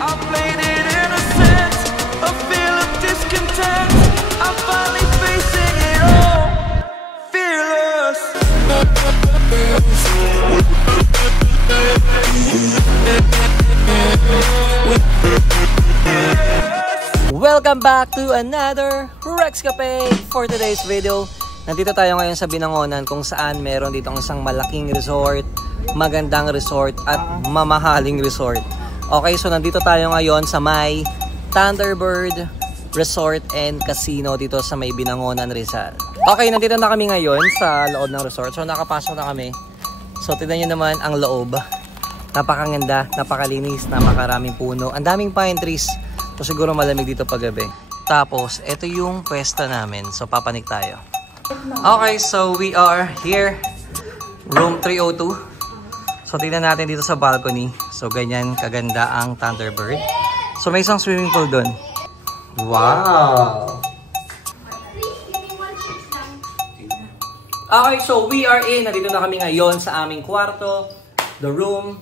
I played it innocent, a feel of discontent. I'm finally facing it all, fearless. Welcome back to another Rex Cafe. For today's video, nandito tayo ngayon sa Binangonan kung saan meron dito isang malaking resort, magandang resort at mamahaling resort. Okay, so nandito tayo ngayon sa may Thunderbird Resort and Casino dito sa may Binangonan, Rizal. Okay, nandito na kami ngayon sa loob ng resort. So nakapasok na kami. So tignan nyo naman ang loob. Napakaganda, napakalinis, napakaraming puno. Ang daming pine trees. So siguro malamig dito paggabi. Tapos, ito yung pwesto namin. So papanik tayo. Okay, so we are here. Room 302. So tingnan natin dito sa balcony. So ganyan kaganda ang Thunderbird. So may isang swimming pool doon. Wow! Okay, so we are in. Nandito na kami ngayon sa aming kwarto. The room,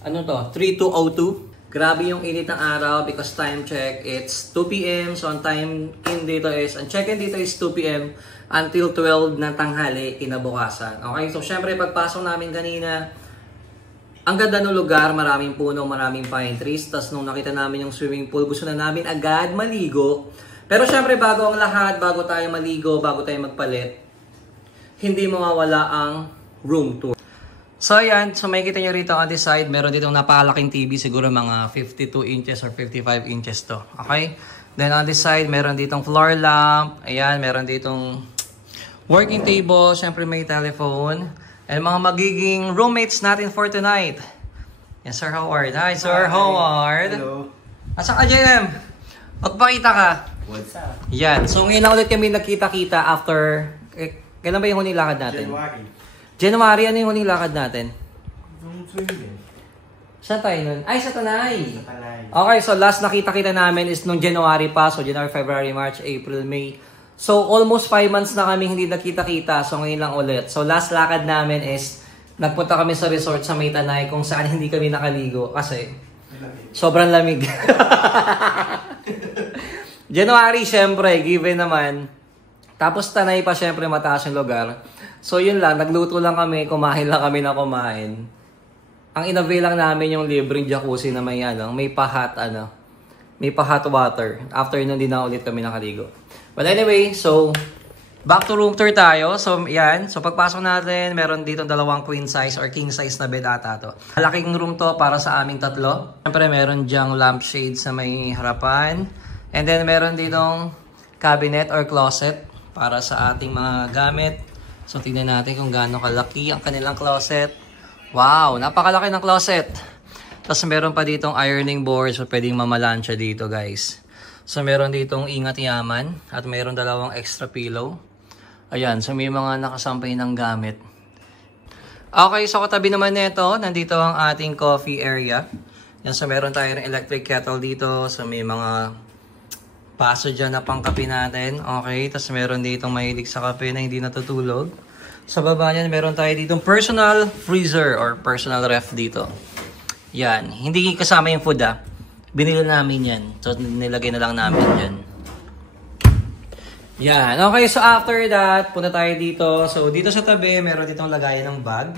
ano to? 3202. Grabe yung init ng araw because time check, it's 2 p.m. So ang time in dito is, ang check-in dito is 2 p.m. until 12 ng tanghali kinabukasan. Okay, so syempre pagpasok namin kanina, ang ganda ng lugar, maraming puno, maraming pine trees. Tapos nung nakita namin yung swimming pool, gusto na namin agad maligo. Pero syempre bago ang lahat, bago tayo maligo, bago tayo magpalit, hindi mawawala ang room tour. So ayan, so makikita nyo rito on this side, meron ditong napakalaking TV, siguro mga 52 inches or 55 inches to. Okay? Then on this side, meron ditong floor lamp. Ayan, meron ditong working table. Syempre may telephone. And mga magiging roommates natin for tonight. Yes, Sir Howard. Hi, Sir Howard. Hello. Asa ka, JM? Magpakita ka. What's up? Yan. So ngayon na ulit kami nagkita-kita after... kailan ba yung huling lakad natin? January, ano yung huling lakad natin? Saan tayo nun? Ay, sa Tanay. Okay, so last nakita-kita namin is nung January pa. So January, February, March, April, May. So almost 5 months na kami hindi nagkita-kita. So ngayon lang ulit. So last lakad namin is nagpunta kami sa resort sa May Tanay kung saan hindi kami nakaligo kasi sobrang lamig. January, syempre, given naman. Tapos Tanay pa, syempre, mataas yung lugar. So yun lang, nagluto lang kami, kumain lang kami na kumain. Ang inavail lang namin yung libreng jacuzzi na may may pa-hot may pa-hot water. After nun din na ulit kami nakaligo. But anyway, so back to room tour tayo. So yan, so pagpasok natin, meron dito dalawang queen size or king size na bed ata to. Malaking room to para sa aming tatlo. Siyempre meron dyang lampshade sa may harapan. And then meron ditong cabinet or closet para sa ating mga gamit. So, tignan natin kung gaano kalaki ang kanilang closet. Wow! Napakalaki ng closet. Tapos, meron pa ditong ironing board. So, pwedeng mamalansya dito, guys. So, meron ditong ingat yaman. At meron dalawang extra pillow. Ayan. So, may mga nakasampay ng gamit. Okay. So, katabi naman nito, nandito ang ating coffee area. Yan. So, meron tayo ng electric kettle dito. So, may mga paso dyan na pang kape natin. Okay. Tapos meron ditong mahilig sa kape na hindi natutulog. Sa baba niyan, meron tayo ditong personal freezer or personal ref dito. Yan. Hindi kasama yung food Binili namin yan. So nilagay na lang namin dyan. Yan. Okay. So after that, punta tayo dito. So dito sa tabi, meron ditong lagayan ng bag.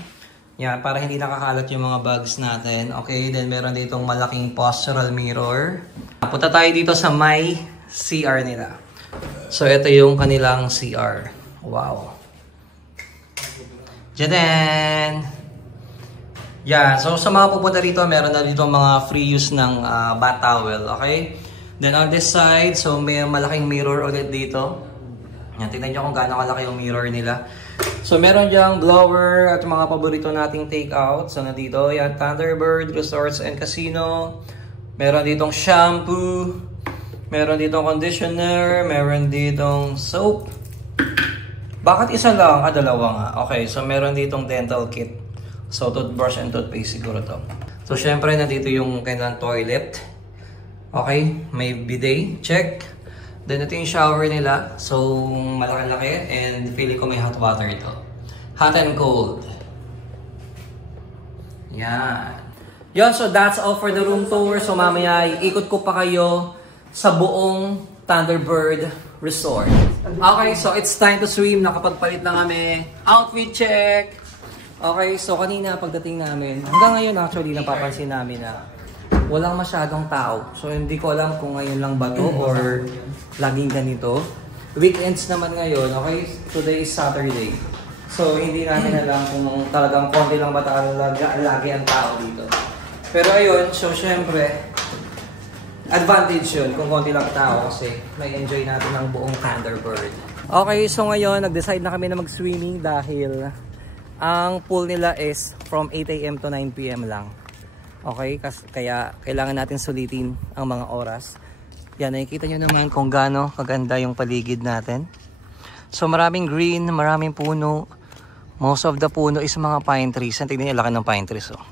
Yan. Para hindi nakakalat yung mga bags natin. Okay. Then meron ditong malaking postural mirror. Punta tayo dito sa may CR nila. So, ito yung kanilang CR. Wow. Jaden! Yeah, so sa mga pupunta dito, meron na dito mga free use ng bath towel. Okay? Then on this side, so may malaking mirror ulit dito. Yan, tingnan nyo kung gaano kalaki yung mirror nila. So, meron dyang blower at mga paborito nating take-out. So, nandito, yan, Thunderbird Resorts and Casino. Meron ditong shampoo. Meron ditong conditioner, meron ditong soap. Bakit isa lang? Dalawa nga. Okay, so meron ditong dental kit. So, toothbrush and toothpaste siguro to. So, syempre, nandito yung kanilang toilet. Okay, may bidet. Check. Then, ito yung shower nila. So, malaki-laki. And feeling ko may hot water ito. Hot and cold. Yan. Yun, so that's all for the room tour. So mamaya, ikot ko pa kayo sa buong Thunderbird Resort. Okay, so it's time to swim. Nakapagpalit na kami. Outfit check! Okay, so kanina pagdating namin, hanggang ngayon actually napapansin namin na walang masyadong tao. So hindi ko alam kung ngayon lang ba to or laging ganito. Weekends naman ngayon, okay? Today is Saturday. So hindi namin alam kung talagang konti lang ba lagi ang tao dito. Pero ayun, so syempre, advantage yun kung konti lang tao kasi may enjoy natin ang buong Thunderbird. Okay, so ngayon, nag-decide na kami na mag-swimming dahil ang pool nila is from 8 AM to 9 PM lang. Okay, kaya kailangan natin sulitin ang mga oras. Yan, nakikita nyo naman kung gaano kaganda yung paligid natin. So maraming green, maraming puno. Most of the puno is mga pine trees. Tignan nyo, laki ng pine trees. Oh.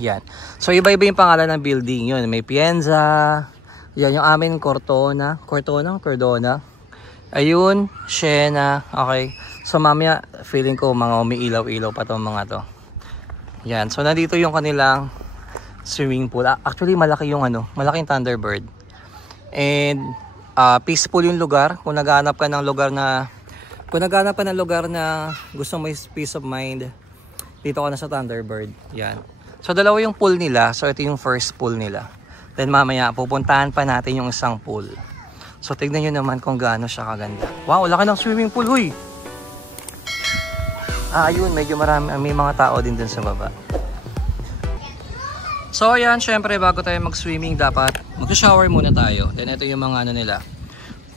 Yan. So iba-iba yung pangalan ng building yun. May Pienza. Yan yung amin, Cordona. Ayun, Siena. Okay. So mamaya, feeling ko mga umiilaw-ilaw pa itong mga to. Yan. So nandito yung kanilang swimming pool. Actually, malaki yung malaking Thunderbird. And peaceful yung lugar. Kung naghahanap ka ng lugar na gusto mo is peace of mind, dito ka na sa Thunderbird. Yan. So dalawa yung pool nila. So ito yung first pool nila. Then mamaya pupuntahan pa natin yung isang pool. So tignan nyo naman kung gaano siya kaganda. Wow, laki ng swimming pool, huy! Ayun, medyo marami, may mga tao din dun sa baba. So ayan, syempre bago tayo mag-swimming dapat mag-shower muna tayo. Then ito yung mga nila.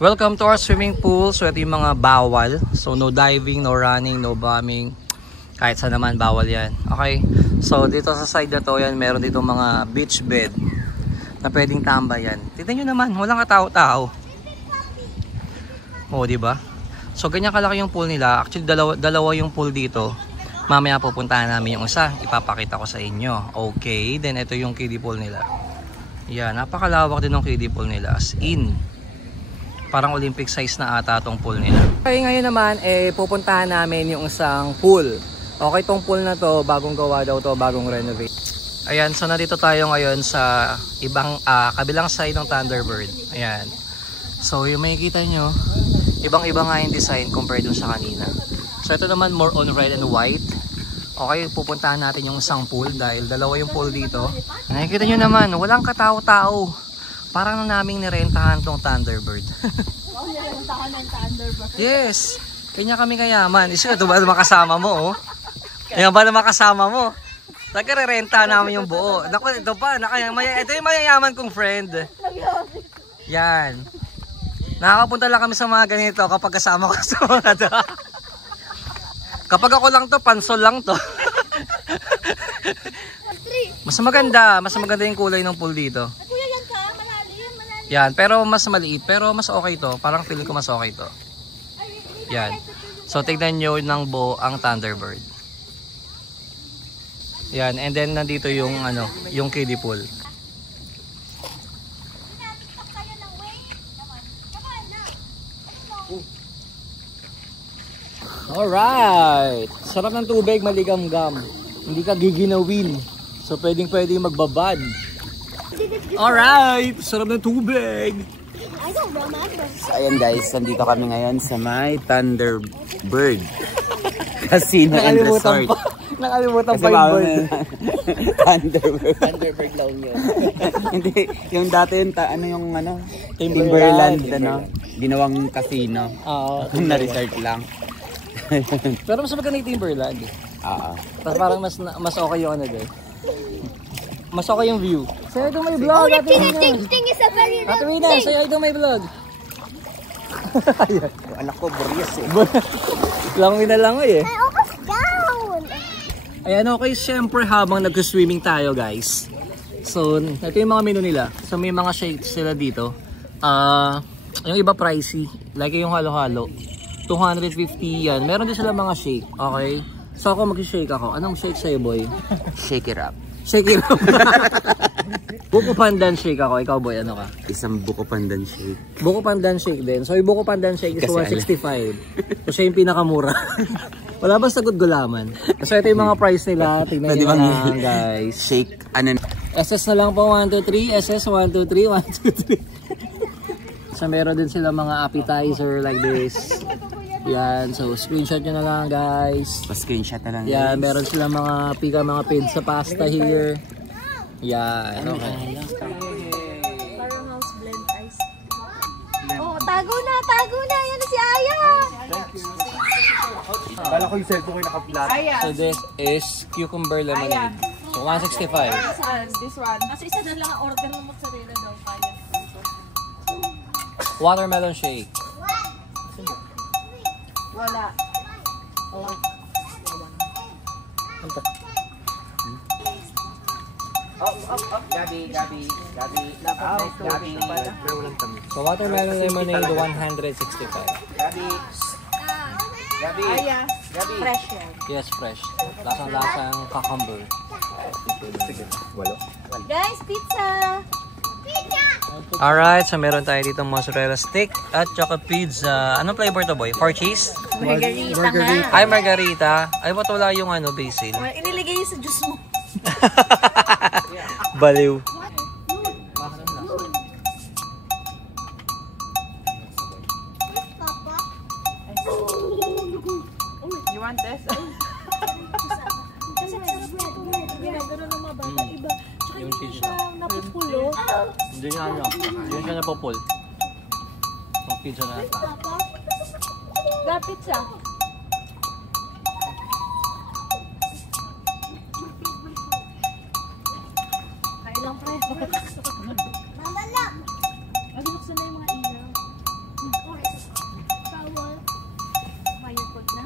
Welcome to our swimming pool. So ito yung mga bawal. So no diving, no running, no bombing. Kahit saan naman bawal yan. Okay? So dito sa side na to, yan, meron dito mga beach bed na pwedeng tambayan. Tignan nyo naman, walang katao-tao. Oo, diba? So ganyan kalaki yung pool nila. Actually dalawa yung pool dito. Mamaya pupuntahan namin yung isa. Ipapakita ko sa inyo. Okay, then ito yung kiddie pool nila. Yan, napakalawak din ng kiddie pool nila. As in, parang Olympic size na ata itong pool nila. Okay, ngayon naman, pupuntahan namin yung isang pool. Okay, itong pool na to, bagong gawa daw to, bagong renovate. Ayan, so nandito tayo ngayon sa kabilang side ng Thunderbird. Ayan. So yung makikita nyo, ibang-iba nga yung design compared dun sa kanina. So ito naman more on red and white. Okay, pupuntahan natin yung isang pool dahil dalawa yung pool dito. Nakikita nyo naman, walang katao-tao. Parang na naming nirentahan tong Thunderbird. Oh, nirentahan ng Thunderbird. Yes, kanya kami kayaman. Ito ba makasama mo? Oh? Ayan ba na makasama mo? Nagre-renta namin yung buo. Naku, ito pa, ito yung mayayaman kong friend. Yan. Nakakapunta lang kami sa mga ganito kapag kasama ko sa mga to. Kapag ako lang to, pansol lang to. Mas maganda yung kulay ng pool dito. Kuya, yan ka, malalim. Yan, pero mas maliit, pero mas okay to. Parang feeling ko mas okay to. Yan. So tignan nyo ng buo ang Thunderbird. Yan, and then nandito yung yung kiddie pool. Alright! Sarap ng tubig, maligam-gam. Hindi ka giginawin. So pwedeng magbabad. Alright! Sarap ng tubig! So ayan guys, nandito kami ngayon sa may Thunderbird Casino and Resort. Nakalimutan Kasi pa yung bird. Thunderbird lang yun. Hindi, yung dati yung Timberland, ginawang casino. Oo. Na-resort lang. Pero mas maganda yung Timberland. Oo. Parang mas okay yung doon. Mas okay yung view. Sa'yo ito may vlog. Ting is a very real Ate Wina, sa'yo ito may vlog. Yung anak ko, Boreas eh. Langoy na langoy eh. I almost down. Ayan, okay, syempre habang nag-swimming tayo guys. So, ito yung mga menu nila. So, may mga shakes sila dito. Yung iba pricey. Like yung halo-halo. 250 yan. Meron din sila mga shake. Okay? So, ako mag-shake ako. Anong shake sa'yo, boy? Shake it up. Shake it up. Buko pandan shake ako. Ikaw, boy, ano ka? Isang buko pandan shake. Buko pandan shake din. So, yung buko pandan shake is 165. So, siya yung pinakamura. Wala ba sagot gulaman? So, ito yung mga price nila. Tignan nyo lang, guys. Shake, SS na lang po, 1, 2, 3. SS, 1, 2, 3, 1, 2, 3. So, meron din sila mga appetizer like this. Yan, so screenshot nyo na lang guys. Pa-screenshot na lang. Yan, guys. meron sila mga pizza pasta here. Yan, okay. Parang house blend ice. Oh, tago na. Yan na si Aya. Kala ko yung cellphone ko yung naka-flat. So this is cucumber lemonade. So 165. This one. Kasi isa na lang ang order ng mozzarella daw. Kaya. Watermelon shake. Wala. So watermelon lemonade 165. Aya. Fresh yan. Yes, fresh. Lasang-lasang cucumber. Guys, pizza! Alright, so meron tayo dito mozzarella stick at saka pizza. Anong flavor to boy? 4 cheese? Margarita nga. Ay, margarita. Ay, ba't wala yung basil? Iniligay yun sa juice mo. Baliw. You want this? Kasi sarap na ito. Ginagano ng mga bata. Iba. Tsaka Yung hindi cheese siya napupulo. Hindi niya Hindi siya napupul. Ang pizza na. Gapit siya. Kain lang, pre. Mamala! Ay, binuksan na yung mga ilaw. Bawal. Mayukot na.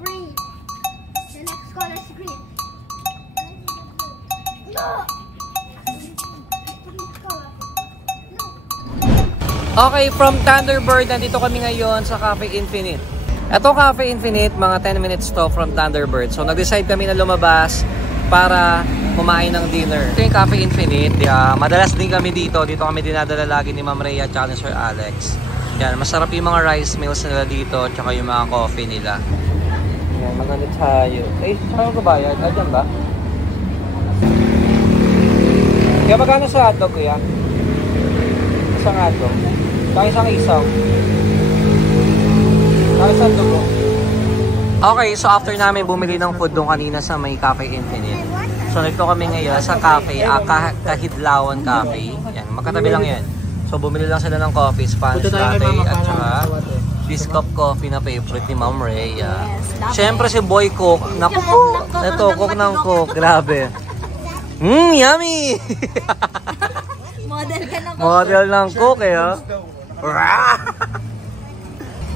Green. The next color is green. No. Okay, from Thunderbird, nandito kami ngayon sa Cafe Infinite. Ito Cafe Infinite, mga 10 minutes to from Thunderbird. So nag-decide kami na lumabas para kumain ng dinner. Ito yung Cafe Infinite. Madalas din kami dito. Dito kami dinadala lagi ni Ma'am Rhea at ni Sir Alex. Yan, masarap yung mga rice meals nila dito at yung mga coffee nila. Yan, maganda tayo. Eh, saan ko bayad? Diyan ba? Kaya magkano sa hotdog kuya? Isang hotdog. Kaya isang isaw. Kaya isang dugo. Okay, so after namin bumili ng food doon kanina sa may Cafe Infinite. So nagto kami ngayon sa cafe, Kahidlawan Cafe. Yan, magkatabi lang yan. So bumili lang sila ng coffee, Spanish latte at saka this cup coffee na favorite ni Ma'am Rhea. Siyempre si Boy Cook. Naku po, ito, cook ng cook. Grabe. Yummy! Model ka na ko. Model ng cook eh, oh.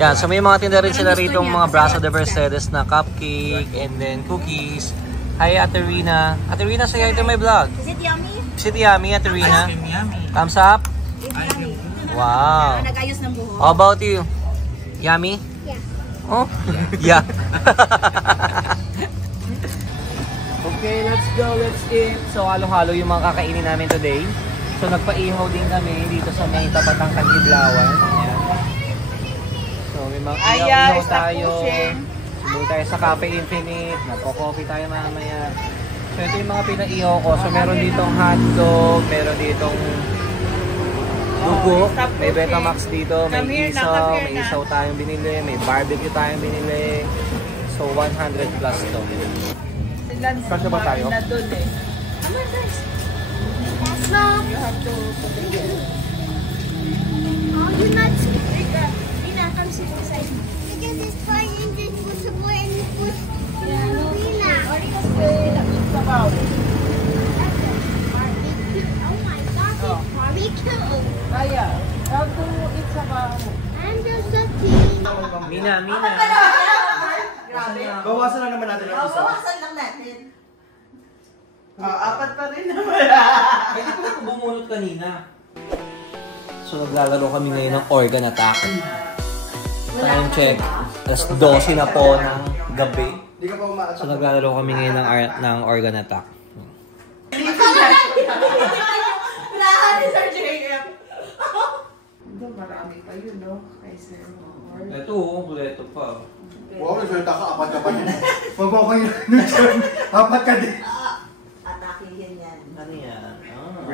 Yan, so may mga tinda rin sila rito mga Brazo de Mercedes na cupcake and then cookies. Hi, Ate Rina. Ate Rina, say hi to my vlog. Is it yummy? Is it yummy, Ate Rina? Thumbs up? It's yummy. Wow. Nag-ayos ng buhok. How about you? Yummy? Yeah. Oh? Yeah. Okay, let's go, let's eat. So, halo-halo yung mga kakainin namin today. So, nagpa-ihaw din kami dito sa may tapat ng Kahidlawan. Ayan. So, may mga ihaw tayo. Sumunod tayo sa Cafe Infinite. Nagpo-coffee tayo mamaya. So, ito yung mga pinaihaw ko. So, meron ditong hotdog, meron ditong dugo, may Betamax dito, may isaw tayong binili, may barbecue tayong binili. So, 100 plus to. Kasya ba tayo? Oh, you're not. Rina, come sit inside. Because it's flying into possible and it was Rina. Oh my God, it's barbecue. And there's a tea. Mina. Bawasan lang naman natin ang isa. Bawasan lang natin. Apat pa rin naman. Pwede ko ito bumunot kanina. So naglalaro kami ngayon ng Organ Attack. Time check. Alas 12 na po ng gabi. Hindi ka pa umaat. So naglalaro kami ngayon ng Organ Attack. Lahat ni Sir JM. Marami pa yun, no? Kaya Ito, kumpleto pa. Wow, nagsalita ka, apat ka pa yun. Magbawa ka yun dyan. Apat ka din. Atakihin yan. Ano yan?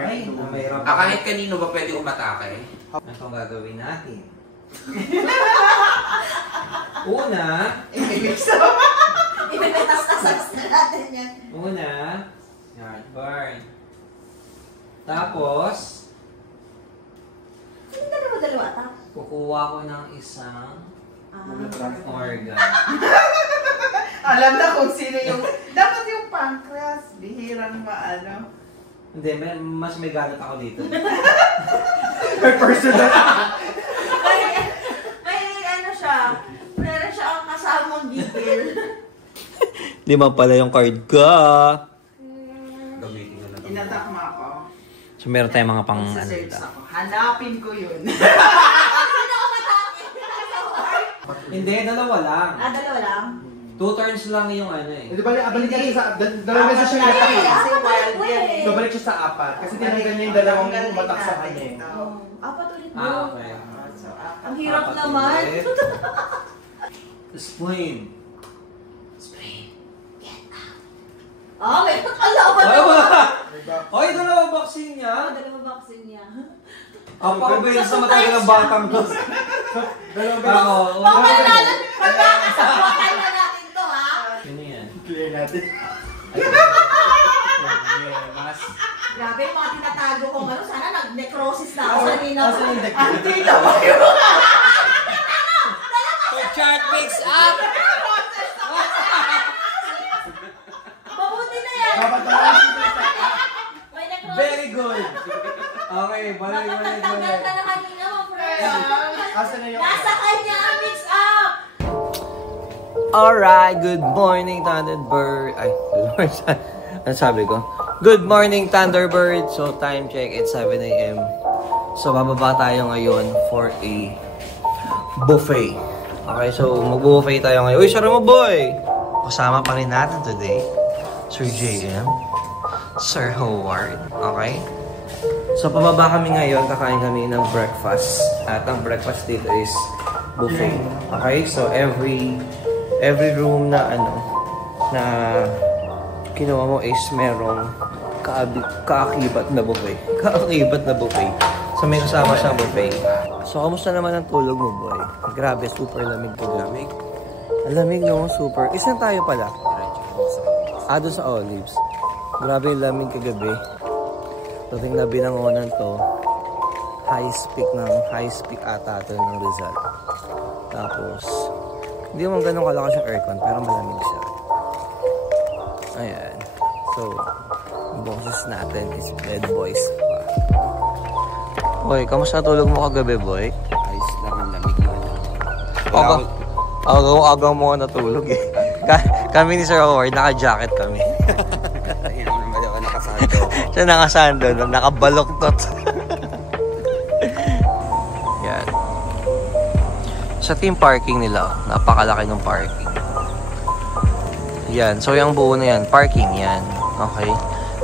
Ay, mahirap. Kahit kanino ba pwede umatake? Ano ang gagawin natin? Una, Ipipitas-tasas na natin yan. una, yan, burn. Tapos, Sino dalawa-dalawa ata? kukuha ko ng isang organ. Alam na kung sino yung... Dapat yung pancreas. Bihirang maano. Hindi, mas may galit ako dito. May personal. May ano siya. Meron siya ang kasamang gigil. 5 pala yung card ko. Gamitin na lang. Inatak mo ako. So, meron tayong mga pang... Sa search ako. Hanapin ko yun. Sino ko matake? Hindi, dalawa lang. Dalawa lang? 2 turns lang yung ano eh. Hindi balik yan siya sa... Dalawang beses siya natak eh. Kasi wild yan eh. So balik siya sa apat. Kasi tinanggal niya yung dalawang umatak sa kanya eh. Apat ulit mo. Okay. Ang hirap naman. Explain. May kakalaban Ay, na. wala! Ay, dalawa vaccine niya. Dalawa vaccine niya. Apakabilis na matagal ng batang to. Ako. Pagkakalalan, pagkakasabuatan na natin to, ha? Sino yan? Clear natin. Mas... Grabe, yung mga tinatago ko ano, sana nag-necrosis na ako kanina. Asa yung deck? Dito ba yun? Chart mix up! Mabuti na yan. Dapat talaga. May necrosis. Very good! Okay, balik. Napatanggal ka na kanina mo, friend. Asa na yung... Nasa kanya ang mix up. Alright, good morning Thunderbird. Ay, good morning. Ano sabi ko? Good morning Thunderbird. So time check, it's 7 AM. So bababa tayo ngayon for a buffet. Okay, so mag-buffet tayo ngayon. Uy, sara mo boy! Kasama pa rin natin today, Sir JM, Sir Howard. Okay? So pababa kami ngayon, kakain kami ng breakfast. At ang breakfast dito is buffet. Okay? So every room na na kinuha mo is merong kaakibat na buffet. Kaakibat na buffet. So may kasama siyang buffet. So kamusta naman ang tulog mo, boy? Grabe, super lamig to lamig. Ang lamig no, super. Isan tayo pala? Doon sa Olives. Grabe yung lamig kagabi. Dating na binangonan to. High peak ata ito ng Rizal. Tapos, hindi mo ganun kalakas yung aircon, pero malamig siya. Ayan. So, yung boses natin is Bed Boys pa. Boy, kamusta tulog mo kagabi, boy? Ayos lang ang lamig na. Agaw mo natulog eh. Kami ni Sir Howard, naka-jacket kami. Ayun naman ako nakasando. Siya nakasando, nakabaloktot. Yan. Sa team parking nila, napakalaki ng parking. Yan, so yung buo na yan, parking yan. Okay.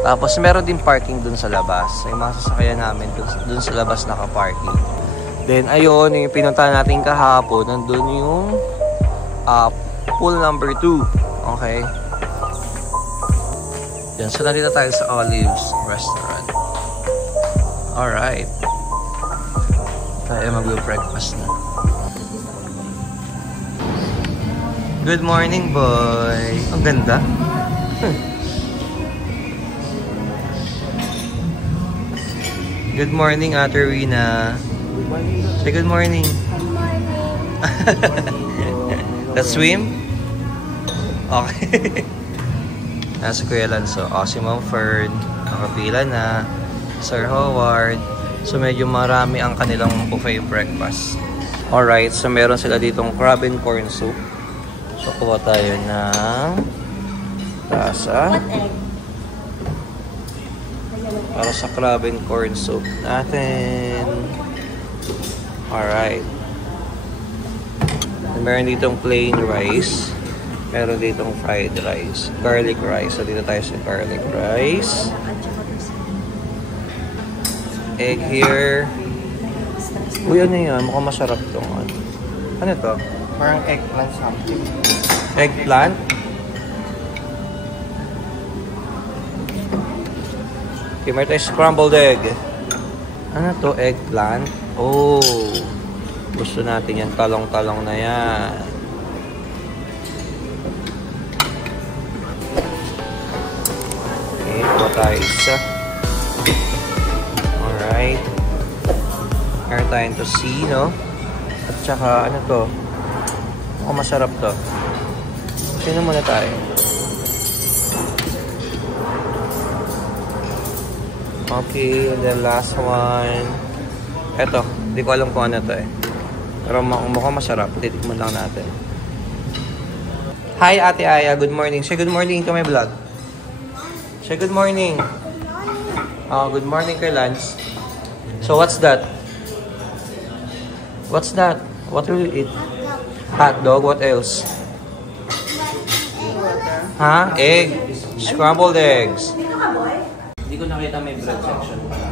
Tapos meron din parking dun sa labas. Yung mga sasakyan namin dun sa labas naka-parking. Then ayun, yung pinuntahan natin kahapon, nandun yung pool number 2. Okay. Yan, so nandito tayo sa Olives Restaurant. Alright. Tayo mag-breakfast na. Good morning, boy. Ang ganda. Good morning, Ate Rina. Say good morning. Good morning. Let's swim? Okay. Nasa Kuya Lanzo. Si Ma'am Fern. Nakapila na. Sir Howard. So medyo marami ang kanilang buffet breakfast. Alright. So meron sila ditong crab and corn soup. So kuha tayo ng tasa. What egg? Para sa crab and corn soup natin. Alright. Meron ditong plain rice. Meron ditong fried rice. Garlic rice. So dito tayo sa garlic rice. Egg here. Uy, ano yan? Mukhang masarap tong ano. Ano to? Parang eggplant something. Eggplant? Okay, meron tayo scrambled egg. Ano to? Eggplant? Oh, gusto natin yan. Talong-talong na yan. Okay, ito tayo isa. Alright. Meron tayong tocino. At saka, ano to? Mukhang masarap to. Sino muna tayo? Okay, and then last one. Eto, hindi ko alam kung ano to eh. Pero mukhang masarap. Titikman lang natin. Hi, Ate Aya. Good morning. Say good morning to my vlog. Say good morning. Oh, good morning kay Lance. So, what's that? What's that? What will you eat? Hot dog. What else? Ha? Egg. Scrambled eggs. Hindi ko nakita may bread section pala.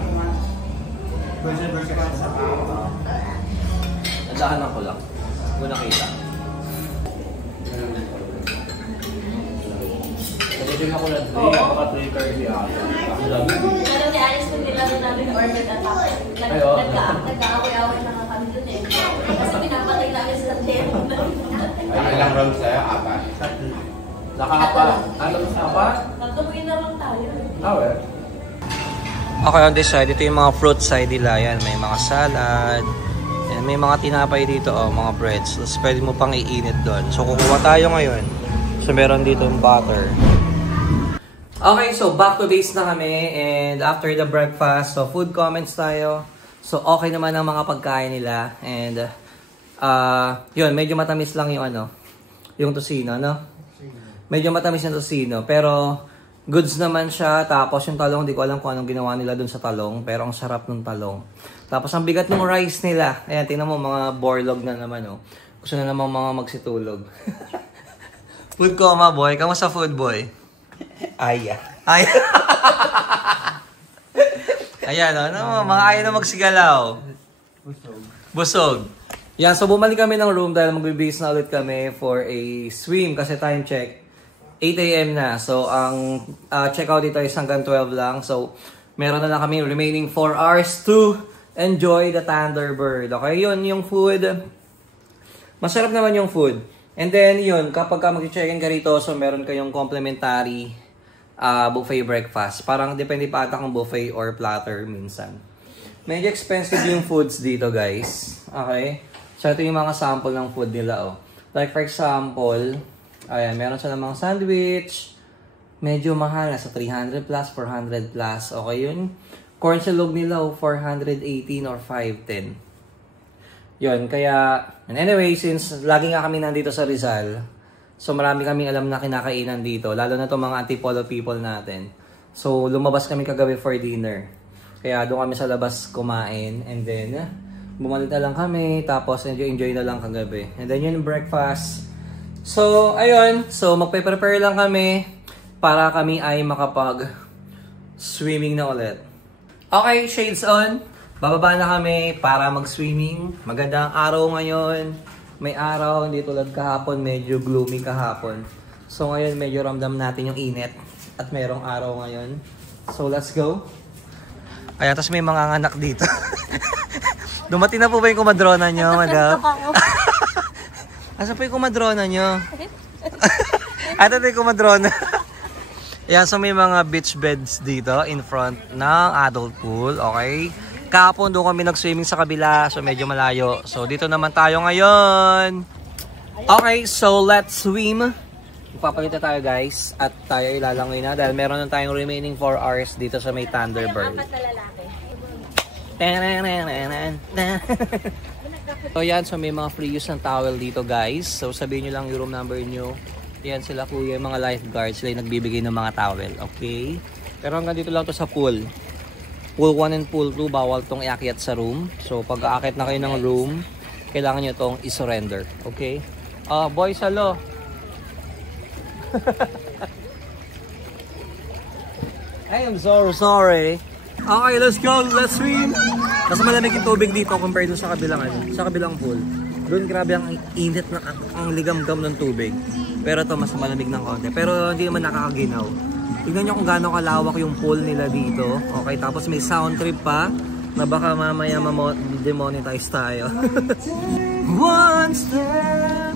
Nadahanan ko lang. Hindi ko nakita. Kasi yung ako lang, napaka-trigger si Ate. Pero ni Alice kung nilaro namin order at nagkaaway-away na nga kami dun eh. Kasi pinapatay namin sa demo. Ilang rounds sa'yo? 4? Nakakapa. Ano sa apa? Nagtubuin na lang tayo. Well. Okay, on this side, ito yung mga fruit side nila. Yan, may mga salad. Yan, may mga tinapay dito, oh, mga breads. Tapos pwede mo pang iinit doon. So, kukuha tayo ngayon. So, meron dito yung butter. Okay, so back to base na kami. And after the breakfast, so food comments tayo. So, okay naman ang mga pagkain nila. And, yun, medyo matamis lang yung ano, yung tocino, no? Medyo matamis yung tocino. Pero, goods naman siya. Tapos yung talong, hindi ko alam kung anong ginawa nila dun sa talong. Pero ang sarap ng talong. Tapos ang bigat ng rice nila. Ayan, tingnan mo, mga borlog na naman, oh. Gusto na naman mga magsitulog. Food coma, boy. Kamusta food, boy? Aya. Ay. Ayan, ano, mga ayaw na magsigalaw. Busog. Yan, so bumalik kami ng room dahil mag-base na ulit kami for a swim kasi time check. 8 AM na. So, ang check-out dito is hanggang 12 lang. So, meron na lang kami remaining 4 hours to enjoy the Thunderbird. Okay, yun yung food. Masarap naman yung food. And then, yun, kapag ka mag-check-in ka rito, so meron kayong complimentary buffet breakfast. Parang depende pa ata kung buffet or platter minsan. Medyo expensive yung foods dito, guys. Okay? So, ito yung mga sample ng food nila, oh. Like, for example, ayan, meron siya ng mga sandwich. Medyo mahal, nasa 300 plus, 400 plus. Okay, yun. Corn silog nila, oh, 418 or 510. Yun, kaya, and anyway, since lagi nga kami nandito sa Rizal, so marami kaming alam na kinakainan dito, lalo na itong mga Antipolo people natin. So, lumabas kami kagabi for dinner. Kaya doon kami sa labas kumain, and then, bumalik na lang kami, tapos enjoy na lang kagabi. And then yun, breakfast. So, ayun, so magpe-prepare lang kami para kami ay makapag-swimming na ulit. Okay, shades on. Bababa na kami para mag-swimming. Magandang araw ngayon. May araw, hindi tulad kahapon, medyo gloomy kahapon. So ngayon, medyo ramdam natin yung init. At merong araw ngayon. So let's go. Ayan, tapos may mga anak dito. Dumating na po ba yung kumadrona nyo, madam? Asan po yung kumadrona nyo? Ito yung kumadrona. Ayan, so may mga beach beds dito in front ng adult pool. Okay? Kahapon doon kami nag-swimming sa kabila, so medyo malayo. So dito naman tayo ngayon. Okay, so let's swim. Magpapalita tayo, guys, at tayo ilalangoy na dahil meron na tayong remaining 4 hours dito sa may Thunderbird. So yan, so may mga free use ng towel dito, guys. So sabihin nyo lang yung room number nyo. Yan sila kuya, yung mga lifeguards, sila yung nagbibigay ng mga towel, okay? Pero hanggang dito lang to sa pool. Pool 1 and pool 2, bawal tong iakyat sa room. So, pag aakyat na kayo ng room, kailangan nyo tong i-surrender. Okay? Boys, hello. I am so sorry. Okay, let's go. Let's swim. Mas malamig yung tubig dito compared sa kabilang pool. Doon grabe ang init na ang ligamgam ng tubig. Pero ito mas malamig ng konti. Pero hindi naman nakakaginaw. Tignan nyo kung gaano kalawak yung pool nila dito. Okay, tapos may sound trip pa na baka mamaya demonetize tayo. One step.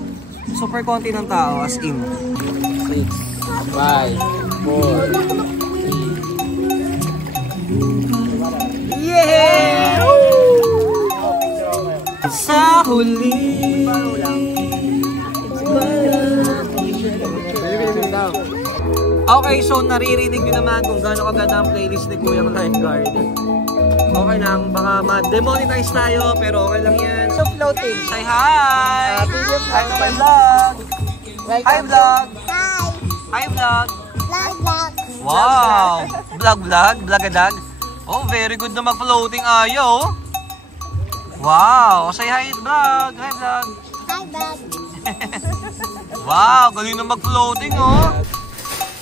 Super konti ng tao as in. 6, 5, 4, yeah! Sa huli. Okay, so naririnig nyo naman kung gaano kaganda ang playlist ni Kuyang Lifeguard. Okay lang, baka ma-demonetize tayo, pero okay lang yan. So floating. Say hi! Hi to my vlog! Hi vlog! Hi vlog! Wow! Vlog-adag? Oh, very good na mag-floating ayo. Wow! Say hi vlog! Hi vlog! Wow! Galing na mag-floating oh!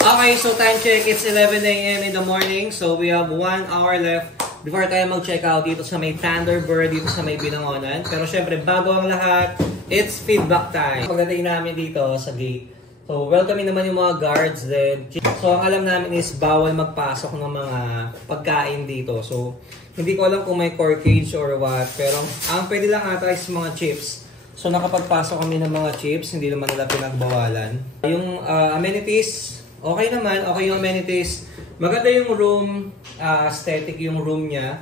Okay, so time check. It's 11 a.m. in the morning. So we have 1 hour left before tayo mag-check out dito sa may Thunderbird, dito sa may Binangonan. Pero syempre, bago ang lahat, it's feedback time. Pagdating namin dito sa gate, so welcome naman yung mga guards din. So ang alam namin is bawal magpasok ng mga pagkain dito. So hindi ko alam kung may corkage or what. Pero ang pwede lang ata is mga chips. So nakapagpasok kami ng mga chips, hindi naman nila pinagbawalan. Yung amenities, okay naman, okay yung amenities. Maganda yung room, aesthetic yung room niya.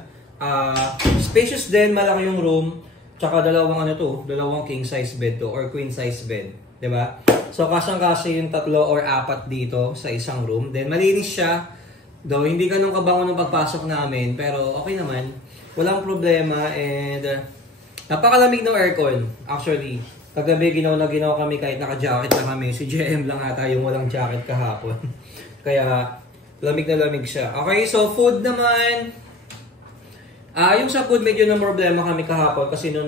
Spacious din, malaki yung room. Tsaka dalawang king size bed to or queen size bed, 'di ba? So kasang-kasi yung 3 or 4 dito sa isang room. Then malinis siya. Though hindi ganun kabango ng pagpasok namin, pero okay naman. Walang problema and napakalamig ng aircon. Actually, kagabi ginaw kami kahit naka-jacket lang kami. Si JM lang ata yung walang jacket kahapon. Kaya lamig na lamig siya. Okay, so food naman. Yung sa food medyo na problema kami kahapon kasi nung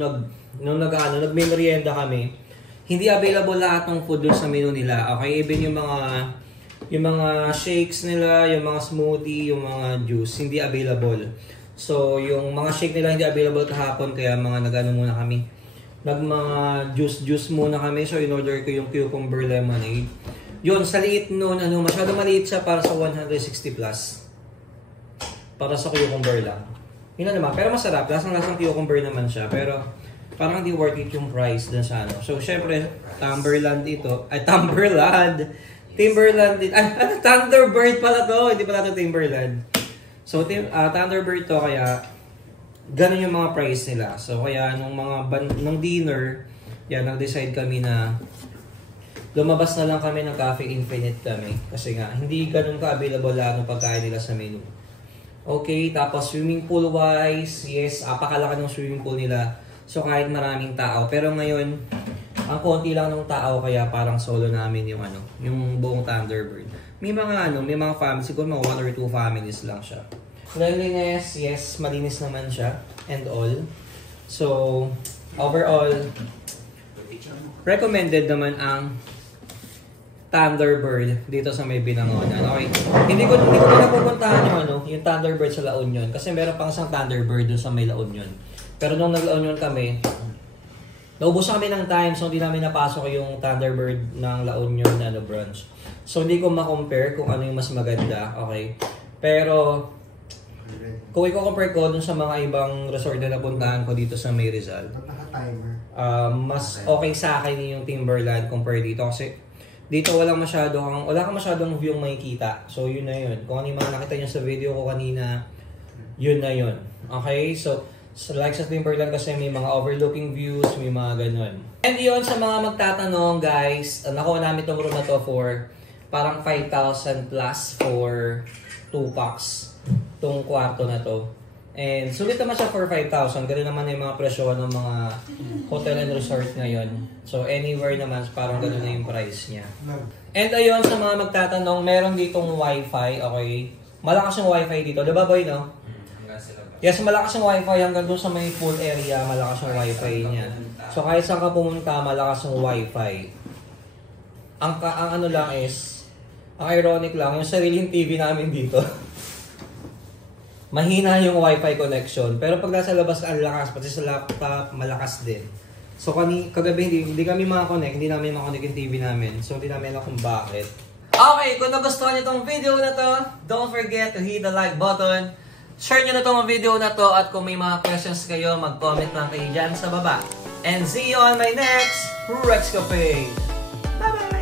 nagmerienda kami, hindi available lahat ng food dun sa menu nila. Okay, even yung mga shakes nila, yung mga smoothie, yung mga juice, hindi available. So, yung mga shake nila hindi available kahapon kaya mga muna kami. Mga juice muna kami. So, in-order ko yung cucumber lemonade. Yun, sa liit nun, masyado maliit siya para sa 160 plus. Para sa cucumber lang. Yun na naman. Pero masarap. Lasang cucumber naman siya. Pero parang hindi worth it yung price dun sa ano. So, syempre, Timberland ito. Ay, Timberland dito. Thunderbird pala to. Hindi pala to Timberland. So, Thunderbird to. Kaya, ganun yung mga price nila. So, kaya nung dinner, yan, nag-decide kami na lumabas na lang kami ng Cafe Infinite kami. Kasi nga, hindi ganun ka-available lahat ng pagkain nila sa menu. Okay, tapos swimming pool wise, yes, apakalaki ng swimming pool nila. So kahit maraming tao. Pero ngayon, ang konti lang ng tao kaya parang solo namin yung yung buong Thunderbird. May mga families, siguro mga 1 or 2 families lang siya. Cleanliness, yes, malinis naman siya and all. So, overall, recommended naman ang Thunderbird dito sa may Binangonan. Okay. Hindi ko napupuntahan yung Thunderbird sa La Union kasi meron pang isang Thunderbird dun sa may La Union. Pero nung nag-La Union kami, naubos kami ng time so hindi namin napasok yung Thunderbird ng La Union branch. So hindi ko ma-compare kung ano yung mas maganda, okay? Pero kung i-compare ko dun sa mga ibang resort na napuntahan ko dito sa May Rizal, mas okay sa akin yung Timberland compare dito kasi dito wala kang masyadong view makikita. So yun na yun. Kung ano yung mga nakita nyo sa video ko kanina, yun na yun. Okay? So like sa Timberland kasi may mga overlooking views, may mga ganun. And yun sa mga magtatanong guys, nakuha namin itong room na to for parang 5,000 plus for 2 packs. Itong kwarto na to. And sulit naman siya for 5,000. Ganun naman yung mga presyo ng mga hotel and resort ngayon. So anywhere naman, parang ganun na yung price niya. And ayun, sa mga magtatanong, meron ditong wifi, okay? Malakas yung wifi dito. Diba boy, no? Yes, malakas yung wifi hanggang doon sa may pool area, malakas yung wifi niya. So kahit saan ka pumunta, malakas yung wifi. Ang lang is, ang ironic lang, yung sariling TV namin dito. Mahina yung wifi connection. Pero pag nasa labas ka, ang lakas. Pati sa laptop, malakas din. So kagabi hindi kami makakonect, hindi namin makakonect yung TV namin. So hindi namin alam kung bakit. Okay, kung nagustuhan niyo tong video na to, don't forget to hit the like button. Share niyo na tong video na to at kung may mga questions kayo, mag-comment lang kayo dyan sa baba. And see you on my next Rex Cafe. Bye-bye!